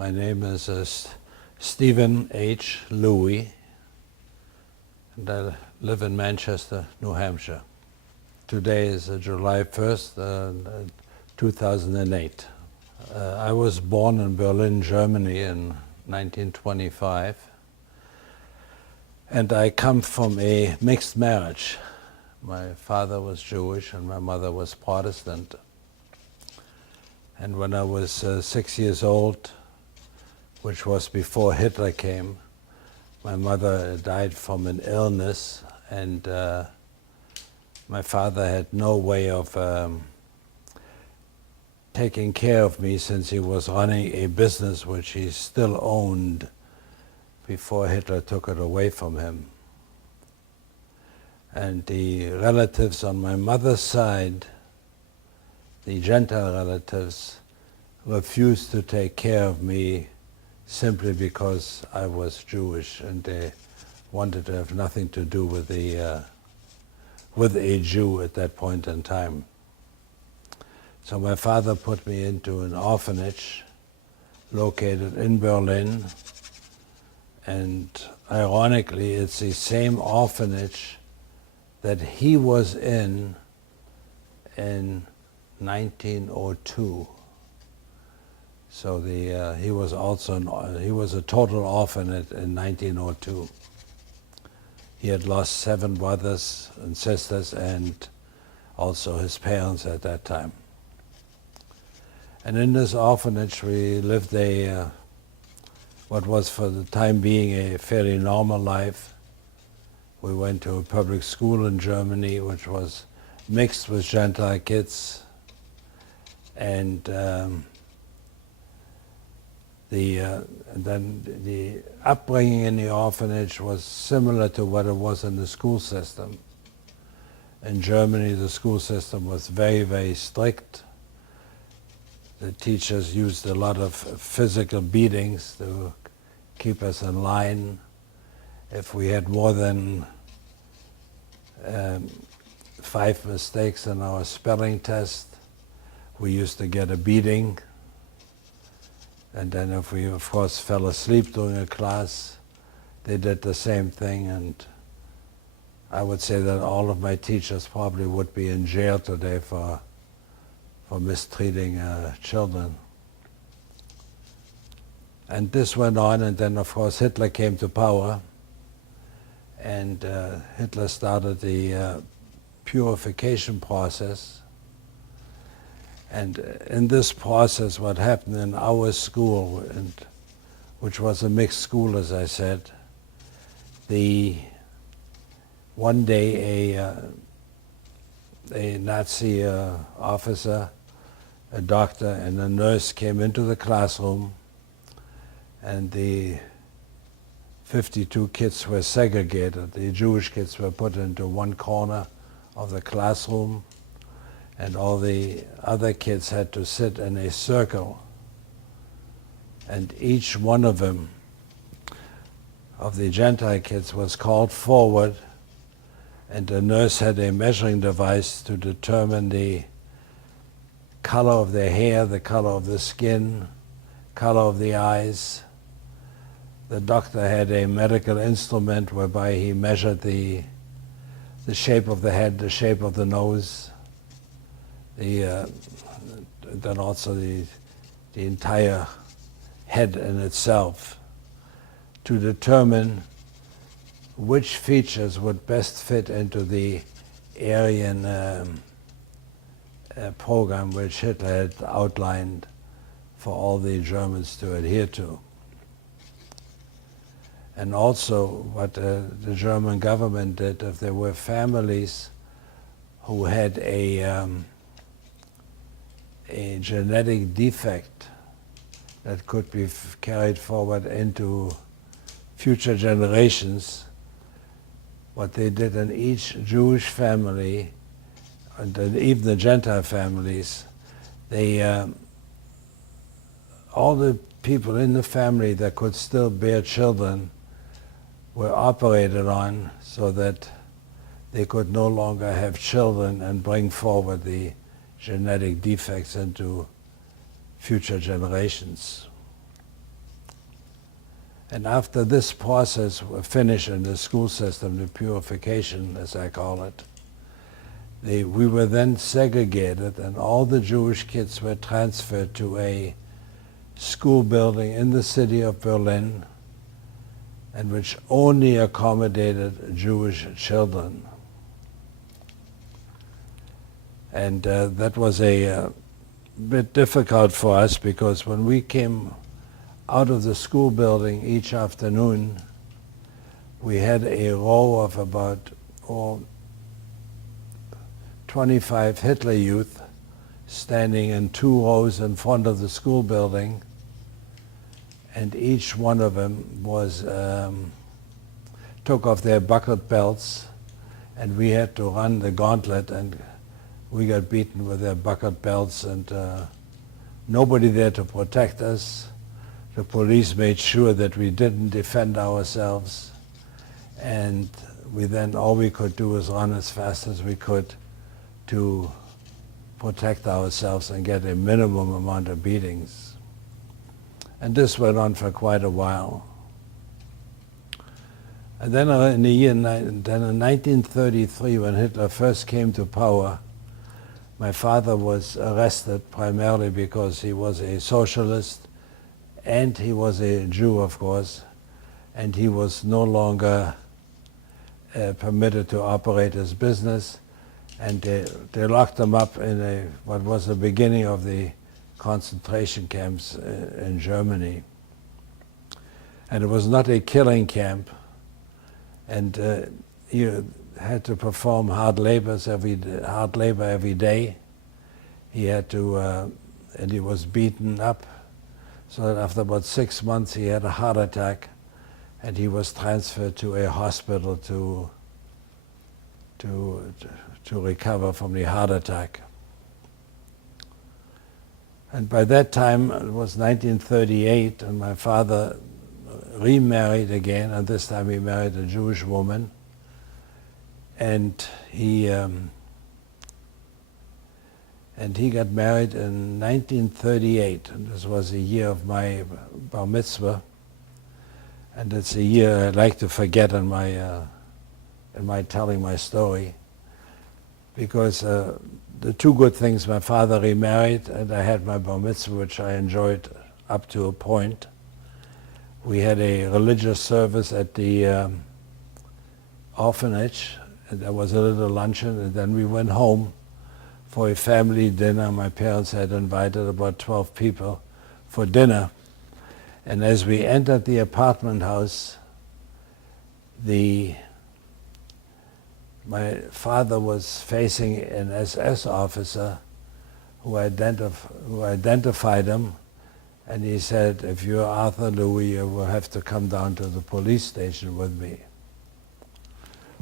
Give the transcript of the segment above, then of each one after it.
My name is Stephan H. Lewy, and I live in Manchester, New Hampshire. Today is July 1st, 2008. I was born in Berlin, Germany in 1925, and I come from a mixed marriage. My father was Jewish and my mother was Protestant. And when I was 6 years old, which was before Hitler came, my mother died from an illness, and my father had no way of taking care of me since he was running a business which he still owned before Hitler took it away from him. And the relatives on my mother's side, the Gentile relatives, refused to take care of me simply because I was Jewish, and they wanted to have nothing to do with a Jew at that point in time. So my father put me into an orphanage located in Berlin, and ironically it's the same orphanage that he was in 1902. So he was a total orphan in 1902. He had lost 7 brothers and sisters, and also his parents at that time. And in this orphanage we lived what was for the time being a fairly normal life. We went to a public school in Germany which was mixed with Gentile kids, and then the upbringing in the orphanage was similar to what it was in the school system. In Germany, the school system was very, very strict. The teachers used a lot of physical beatings to keep us in line. If we had more than 5 mistakes in our spelling test, we used to get a beating. And then if we, of course, fell asleep during a class, they did the same thing. And I would say that all of my teachers probably would be in jail today for mistreating children. And this went on, and then, of course, Hitler came to power. And Hitler started the purification process. And in this process, what happened in our school, which was a mixed school, as I said, one day a Nazi officer, a doctor, and a nurse came into the classroom, and the 52 kids were segregated. The Jewish kids were put into one corner of the classroom, and all the other kids had to sit in a circle. And each one of them, of the Gentile kids, was called forward, and the nurse had a measuring device to determine the color of their hair, the color of the skin, color of the eyes. The doctor had a medical instrument whereby he measured the shape of the head, the shape of the nose, then also the entire head in itself, to determine which features would best fit into the Aryan program which Hitler had outlined for all the Germans to adhere to. And also what the German government did, if there were families who had a genetic defect that could be carried forward into future generations, what they did in each Jewish family, and even the Gentile families, all the people in the family that could still bear children were operated on so that they could no longer have children and bring forward the genetic defects into future generations. And after this process was finished in the school system, the purification, as I call it, we were then segregated, and all the Jewish kids were transferred to a school building in the city of Berlin, and which only accommodated Jewish children. And that was a bit difficult for us, because when we came out of the school building each afternoon, we had a row of about 25 Hitler Youth standing in 2 rows in front of the school building, and each one of them was took off their bucket belts, and we had to run the gauntlet, and we got beaten with their bucket belts, and nobody there to protect us. The police made sure that we didn't defend ourselves, and all we could do was run as fast as we could to protect ourselves and get a minimum amount of beatings. And this went on for quite a while. And then in 1933, when Hitler first came to power, my father was arrested primarily because he was a socialist, and he was a Jew, of course, and he was no longer permitted to operate his business, and they locked him up in what was the beginning of the concentration camps in Germany. And it was not a killing camp, and he had to perform hard labor every day. He had to, and he was beaten up, so that after about 6 months he had a heart attack, and he was transferred to a hospital to recover from the heart attack. And by that time, it was 1938, and my father remarried again, and this time he married a Jewish woman. And he got married in 1938, and this was the year of my bar mitzvah. And it's a year I like to forget in my telling my story, because the two good things: my father remarried, and I had my bar mitzvah, which I enjoyed up to a point. We had a religious service at the orphanage, and there was a little luncheon, and then we went home for a family dinner. My parents had invited about 12 people for dinner. And as we entered the apartment house, my father was facing an SS officer who identified him, and he said, "If you're Arthur Lewy, you will have to come down to the police station with me."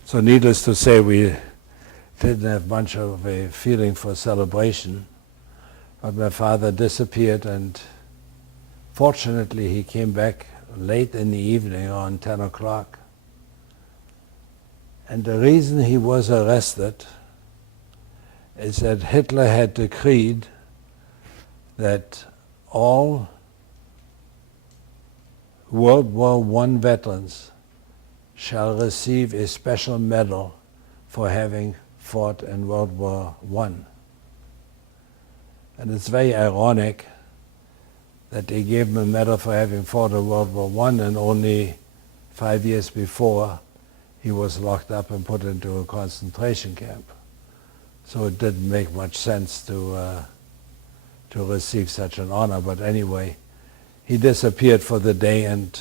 So needless to say, we didn't have much of a feeling for celebration, but my father disappeared, and fortunately he came back late in the evening, around 10 o'clock. And the reason he was arrested is that Hitler had decreed that all World War I veterans shall receive a special medal for having fought in World War I. And it's very ironic that they gave him a medal for having fought in World War I, and only 5 years before he was locked up and put into a concentration camp. So it didn't make much sense to receive such an honor. But anyway, he disappeared for the day and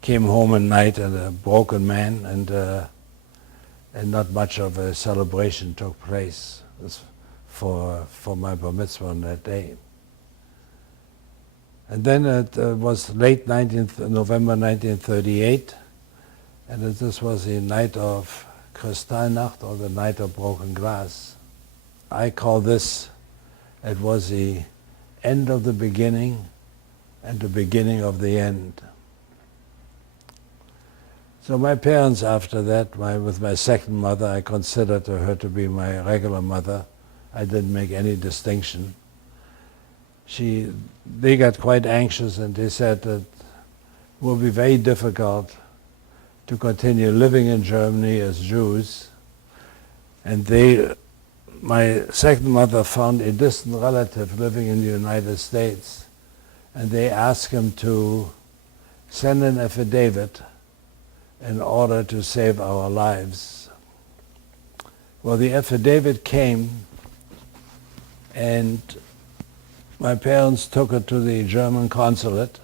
came home at night a broken man, and not much of a celebration took place for my bar mitzvah on that day. And then it was late November 1938, and this was the night of Kristallnacht, or the night of broken glass. I call this, it was the end of the beginning and the beginning of the end. So my parents, after that, with my second mother, I considered her to be my regular mother. I didn't make any distinction. They got quite anxious, and they said that will be very difficult to continue living in Germany as Jews. And my second mother found a distant relative living in the United States, and they asked him to send an affidavit in order to save our lives. Well, the affidavit came, and my parents took it to the German consulate,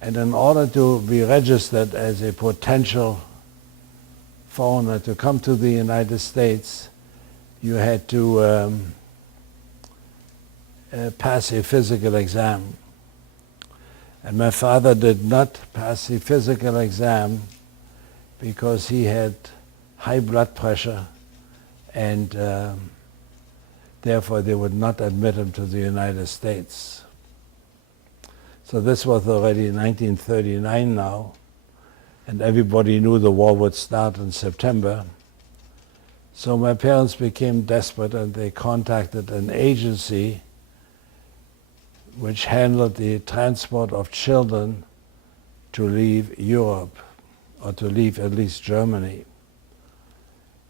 and in order to be registered as a potential foreigner to come to the United States, you had to pass a physical exam. And my father did not pass the physical exam because he had high blood pressure, and therefore they would not admit him to the United States. So this was already 1939 now, and everybody knew the war would start in September. So my parents became desperate, and they contacted an agency which handled the transport of children to leave Europe, or to leave at least Germany.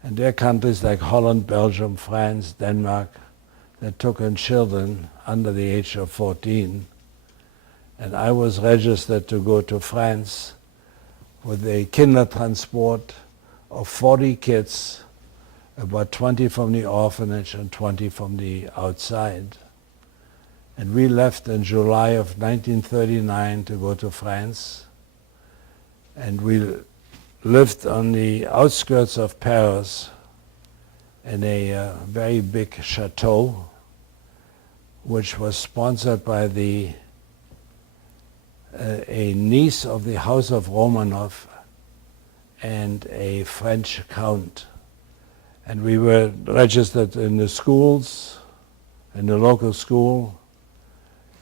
And there are countries like Holland, Belgium, France, Denmark that took in children under the age of 14. And I was registered to go to France with a Kindertransport of 40 kids, about 20 from the orphanage and 20 from the outside. And we left in July of 1939 to go to France. And we lived on the outskirts of Paris in a very big chateau, which was sponsored by a niece of the House of Romanov and a French count. And we were registered in the schools, in the local school,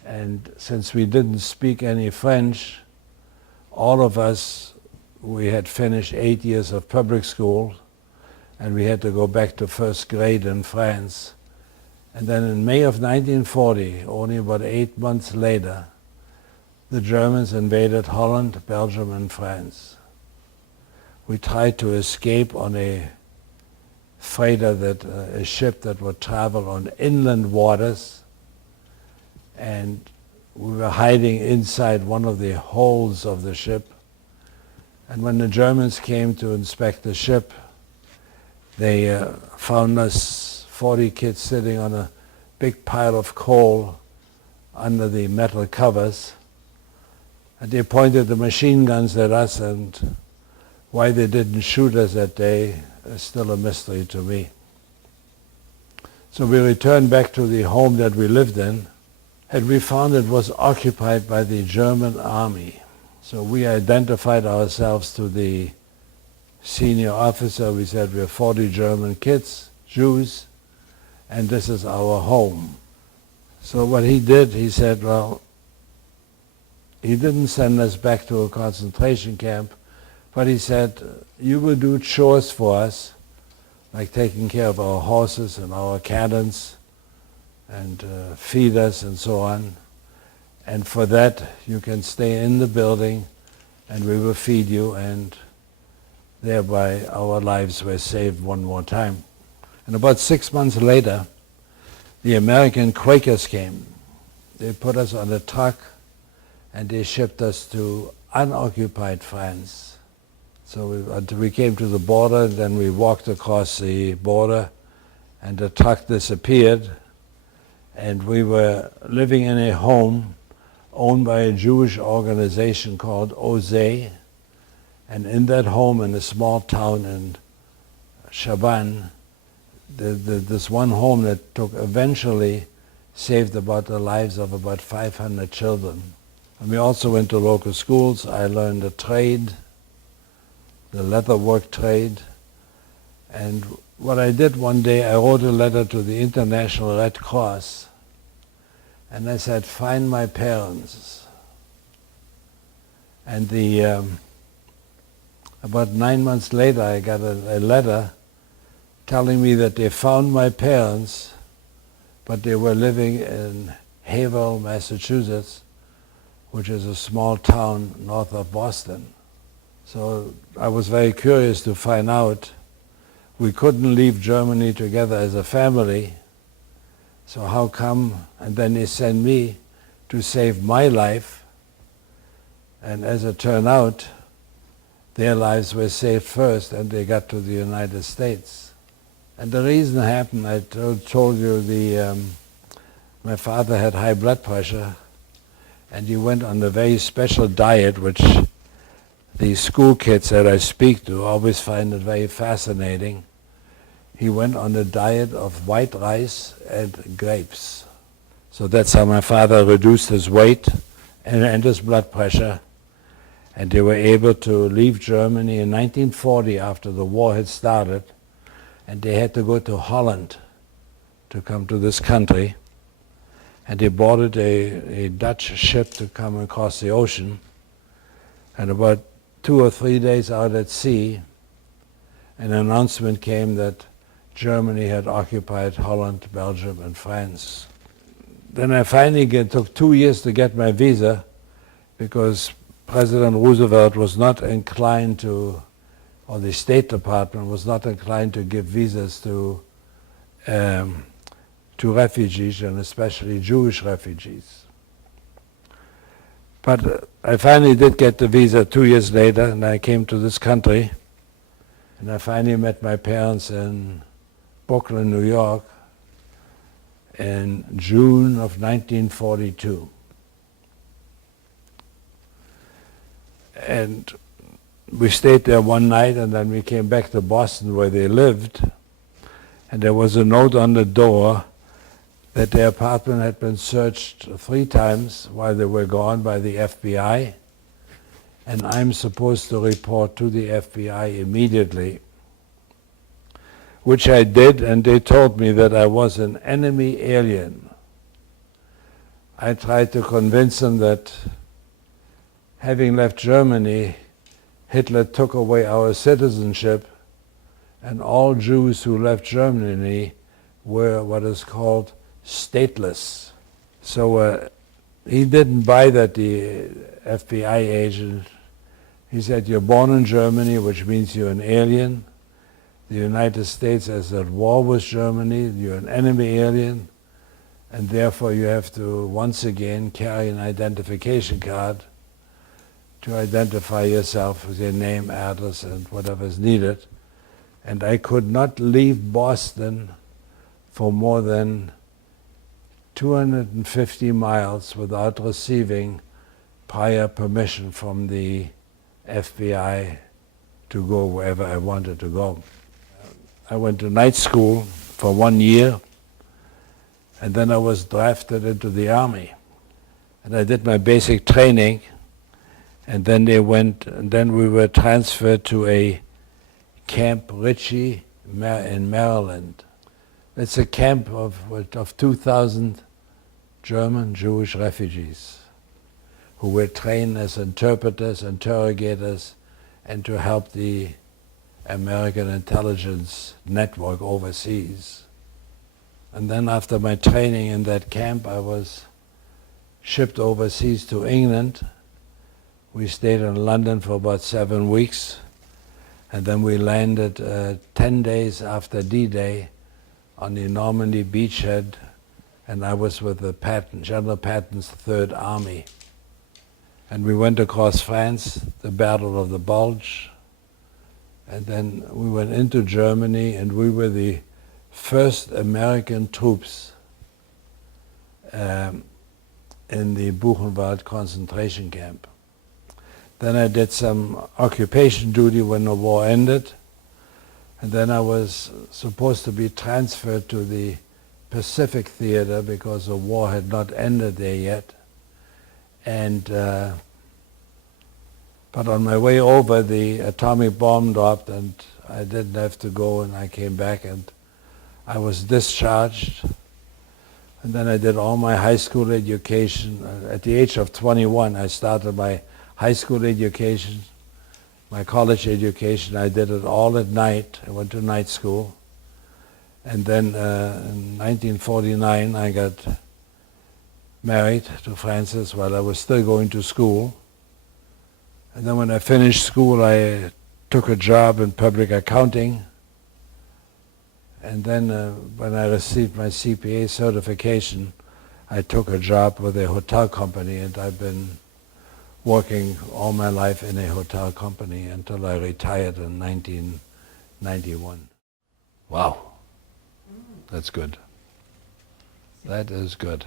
and since we didn't speak any French, all of us, we had finished 8 years of public school, and we had to go back to first grade in France. And then in May of 1940, only about 8 months later, the Germans invaded Holland, Belgium, and France. We tried to escape on a freighter, a ship that would travel on inland waters, and we were hiding inside one of the holds of the ship. And when the Germans came to inspect the ship, they found us 40 kids sitting on a big pile of coal under the metal covers. And they pointed the machine guns at us, and why they didn't shoot us that day is still a mystery to me. So we returned back to the home that we lived in, and we found it was occupied by the German army. So we identified ourselves to the senior officer. We said, we're 40 German kids, Jews, and this is our home. So what he did, he said, well, he didn't send us back to a concentration camp, but he said, you will do chores for us, like taking care of our horses and our cannons, and feed us and so on. And for that, you can stay in the building, and we will feed you, and thereby our lives were saved one more time. And about 6 months later, the American Quakers came. They put us on a truck, and they shipped us to unoccupied France. So until we came to the border, and then we walked across the border, and the truck disappeared, and we were living in a home owned by a Jewish organization called Oeuvre, and in that home in a small town in Chaban, this one home that took eventually saved about the lives of about 500 children. And we also went to local schools. I learned a trade, the leatherwork trade, and what I did one day, I wrote a letter to the International Red Cross, and I said, find my parents. And about 9 months later, I got a letter telling me that they found my parents, but they were living in Haverhill, Massachusetts, which is a small town north of Boston. So I was very curious to find out. We couldn't leave Germany together as a family, so how come? And then they sent me to save my life, and as it turned out, their lives were saved first, and they got to the United States. And the reason happened, I told you, my father had high blood pressure, and he went on a very special diet, which the school kids that I speak to always find it very fascinating. He went on a diet of white rice and grapes. So that's how my father reduced his weight and his blood pressure. And they were able to leave Germany in 1940 after the war had started. And they had to go to Holland to come to this country. And they boarded a Dutch ship to come across the ocean. And about 2 or 3 days out at sea, an announcement came that Germany had occupied Holland, Belgium, and France. Then I finally took 2 years to get my visa because President Roosevelt was not inclined to, or the State Department was not inclined to give visas to refugees, and especially Jewish refugees. But I finally did get the visa 2 years later, and I came to this country, and I finally met my parents in Brooklyn, New York, in June of 1942. And we stayed there one night, and then we came back to Boston where they lived, and there was a note on the door that their apartment had been searched 3 times while they were gone by the FBI, and I'm supposed to report to the FBI immediately, which I did, and they told me that I was an enemy alien. I tried to convince them that having left Germany, Hitler took away our citizenship, and all Jews who left Germany were what is called stateless. So he didn't buy that, the FBI agent. He said, you're born in Germany, which means you're an alien. The United States is at war with Germany, you're an enemy alien, and therefore you have to once again carry an identification card to identify yourself with your name, address, and whatever is needed. And I could not leave Boston for more than 250 miles without receiving prior permission from the FBI to go wherever I wanted to go. I went to night school for 1 year, and then I was drafted into the army. And I did my basic training, and then we were transferred to a Camp Ritchie in Maryland. It's a camp of 2,000 German Jewish refugees who were trained as interpreters, interrogators, and to help the American intelligence network overseas. And then after my training in that camp, I was shipped overseas to England. We stayed in London for about 7 weeks, and then we landed 10 days after D-Day on the Normandy beachhead, and I was with the General Patton's Third Army. And we went across France, the Battle of the Bulge, and then we went into Germany, and we were the first American troops in the Buchenwald concentration camp. Then I did some occupation duty when the war ended, and then I was supposed to be transferred to the Pacific Theater because the war had not ended there yet. And but on my way over, the atomic bomb dropped, and I didn't have to go, and I came back, and I was discharged. And then I did all my high school education. At the age of 21, I started my high school education, my college education. I did it all at night. I went to night school. And then in 1949, I got married to Frances while I was still going to school. And then when I finished school, I took a job in public accounting. And then when I received my CPA certification, I took a job with a hotel company, and I've been working all my life in a hotel company until I retired in 1991. Wow, that's good. That is good.